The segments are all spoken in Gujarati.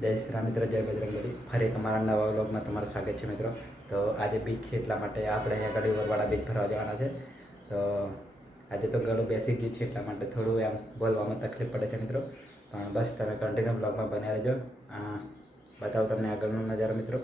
જય શ્રી રામ મિત્રો, જય બજરંગબલી. ફરી એક અમારા નવા વ્લોગમાં તમારું સ્વાગત છે મિત્રો. તો આજે બીચ છે એટલા માટે આપણે અહીંયા આગળ વરવાડા બીચ ફરવા જવાના છે. તો આજે તો ગળું બેસી ગયું છે એટલા માટે થોડું એમ બોલવામાં તકલીફ પડે છે મિત્રો. પણ બસ તમે કન્ટિન્યુ બ્લોગમાં બન્યા રહેજો. બતાવું તમને આગળનો નજારો મિત્રો.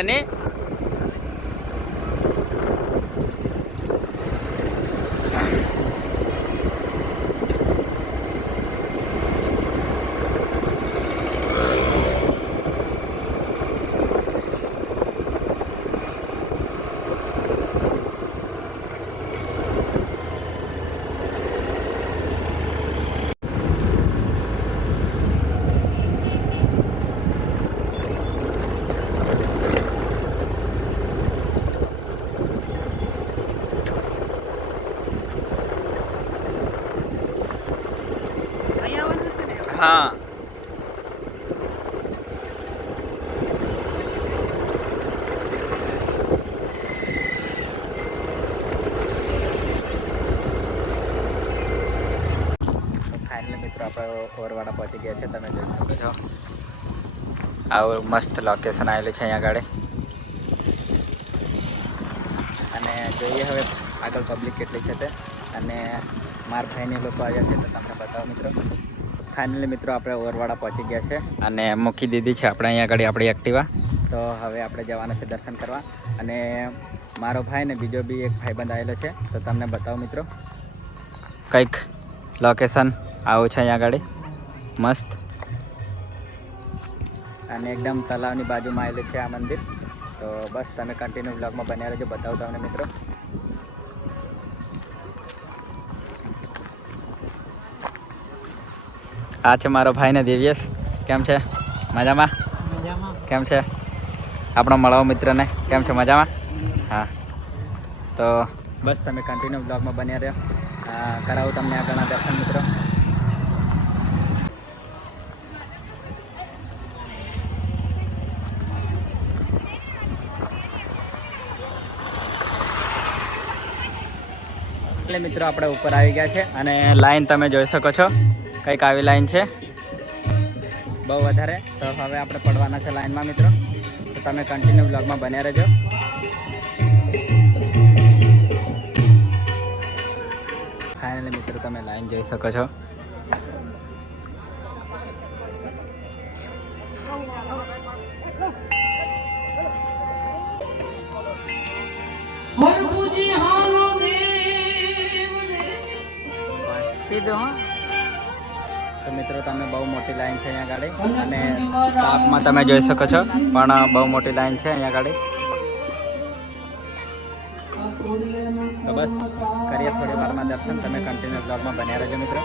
અને હા ફાઇનલી મિત્રો આપણે ઓરવાડા પહોંચી ગયા છે. તમે જોઈ શકો છો આવું મસ્ત લોકેશન આવેલું છે અહીંયા આગળ. અને જોઈએ હવે આગળ પબ્લિક કેટલી છે તે. અને મારા ભાઈને લોકો આવ્યા છે તો તમને બતાવો મિત્રો. ફાઇનલી મિત્રો આપણે ઓરવાડા પહોંચી ગયા છે અને મૂકી દીધી છે આપણે અહીંયા આગળ આપણી એક્ટિવા. તો હવે આપણે જવાના છે દર્શન કરવા. અને મારો ભાઈ ને બીજો બી એક ભાઈબંધ આવેલો છે તો તમને બતાવો મિત્રો. કંઈક લોકેશન આવું છે અહીંયા આગળ મસ્ત. અને એકદમ તલાવની બાજુમાં આવેલું છે આ મંદિર. તો બસ તમે કન્ટિન્યુ બ્લોગમાં બન્યા રહેજો, બતાવું તમને મિત્રો. આ છે મારો ભાઈ ને દિવ્યેશ. કેમ છે? મજામાં? કેમ છે આપણો મળવો મિત્રને? કેમ છે? મજામાં? હા. તો બસ તમે કન્ટિન્યુ બ્લોગમાં બન્યા રહ્યો. કરાવું તમને આગળના દર્શન મિત્રો. એટલે મિત્રો આપણે ઉપર આવી ગયા છે અને લાઈન તમે જોઈ શકો છો. કંઈક આવી લાઈન છે બહુ વધારે. તો હવે આપણે પડવાના છે લાઈનમાં મિત્રો. તો તમે કન્ટિન્યુ બ્લોગમાં બન્યા રહેજો. ફાઇનલી મિત્રો તમે લાઈન જોઈ શકો છો. તો મિત્રો તમે બહુ મોટી લાઈન છે અહીંયા ગાડી. અને તાપમાં તમે જોઈ શકો છો પણ બહુ મોટી લાઈન છે અહીંયા ગાડી. તો બસ કરીએ થોડી વારમાં દર્શન. તમે કન્ટિન્યુ બ્લોગમાં બન્યા રહેજો મિત્રો.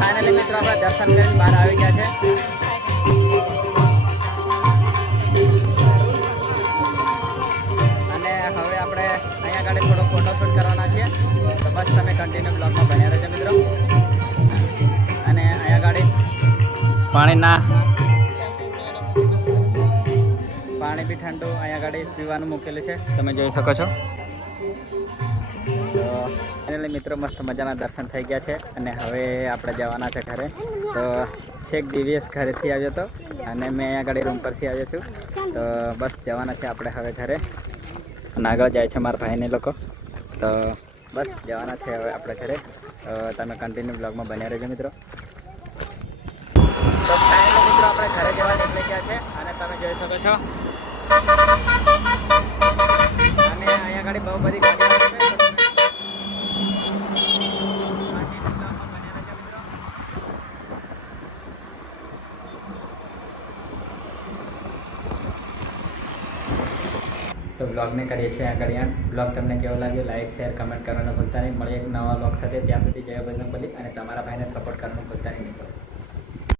ફાઇનલી મિત્રો આપણે દર્શન કરીને બહાર આવી ગયા છે. અને હવે આપણે અહીંયા આગળ થોડો ફોટો શૂટ કરવાના છીએ. તો બસ તમે કન્ટિન્યુ બ્લોગમાં બન્યા રહેજો મિત્રો. અને અહીંયા ગાડી પાણી બી ઠંડુ અહીંયા ગાડી પીવાનું મૂકેલું છે, તમે જોઈ શકો છો. તો ફાઇનલી મિત્રો મસ્ત મજાના દર્શન થઈ ગયા છે અને હવે આપણે જવાના છે ઘરે. તો છેક દિવ્યેશ ઘરેથી આવ્યો હતો અને મેં અહીંયા ગાડી રૂમ પરથી આવ્યો છું. તો બસ જવાના છે આપણે હવે ઘરે અને આગળ જાય છે મારા ભાઈને લોકો. તો બસ જવાના છે હવે આપણે ઘરે. તો તમે કન્ટિન્યુ બ્લોગમાં બન્યા રહેજો મિત્રો. તો ફાઇનલી મિત્રો આપણે ઘરે જવા નીકળી ગયા છે અને તમે જોઈ શકો છો. અને અહીંયા ગાડી બહુ બધી ગાડીઓ છે. તો બ્લોગને કરીએ છીએ આગળ યાર. બ્લોગ તમને કેવો લાગ્યો લાઈક શેર કમેન્ટ કરવાનું ભૂલતા નહીં. મળીએ એક નવા બ્લોગ સાથે. ત્યાં સુધી જય બજરંગબલી અને તમારા ભાઈને સપોર્ટ કરવાનું ભૂલતા નહીં.